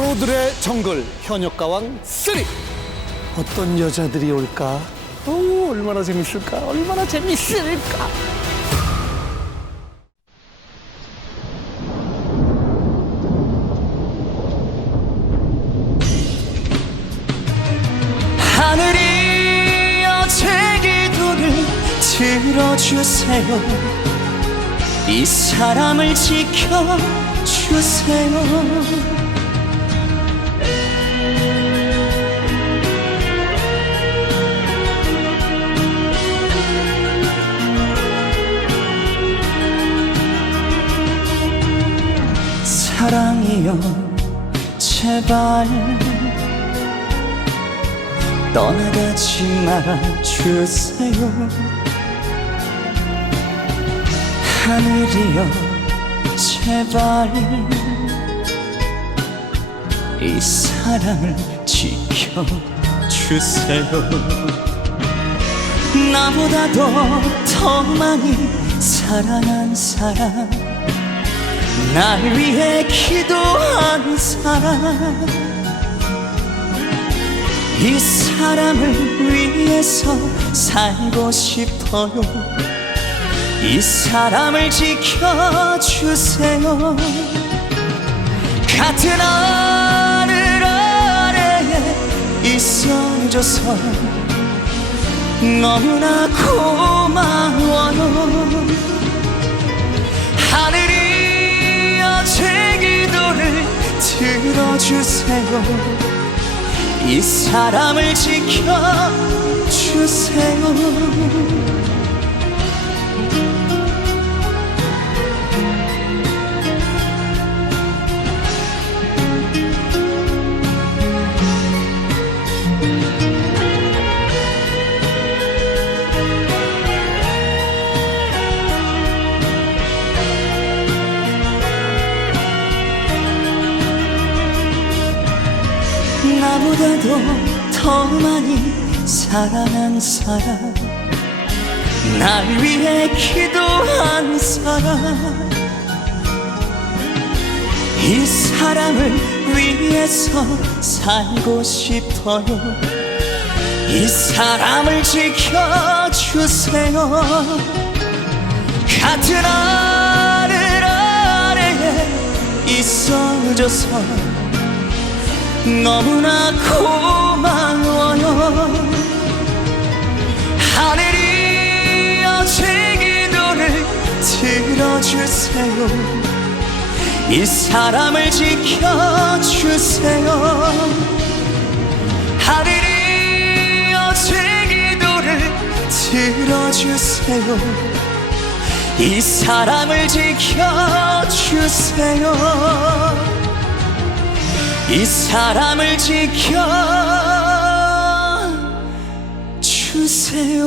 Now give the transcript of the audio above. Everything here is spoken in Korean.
프로들의 정글 현역가왕 3 어떤 여자들이 올까? 오 얼마나 재밌을까? 얼마나 재밌을까? 하늘이여 제 기도를 들어주세요 이 사람을 지켜주세요 사랑이여 제발. 떠나가지 말아주세요. 하늘이여 제발. 이 사랑을 지켜주세요. 나보다 도 더 많이 사랑한 사람 날 위해 기도한 사람. 이 사람을 위해서 살고 싶어요. 이 사람을 지켜주세요. 같은 하늘 아래에 있어줘서 너무나 고마워 들어주세요. 이 사람을 지켜주세요 나보다도 더 많이 사랑한 사람. 날 위해 기도한 사람. 이 사람을 위해서 살고 싶어요. 이 사람을 지켜주세요. 같은 하늘 아래에 있어줘서 너무나 고마워요. 하늘이여 제 기도를 들어주세요. 이 사람을 지켜주세요. 하늘이여 제 기도를 들어주세요. 이 사람을 지켜주세요 이 사람을 지켜 주세요.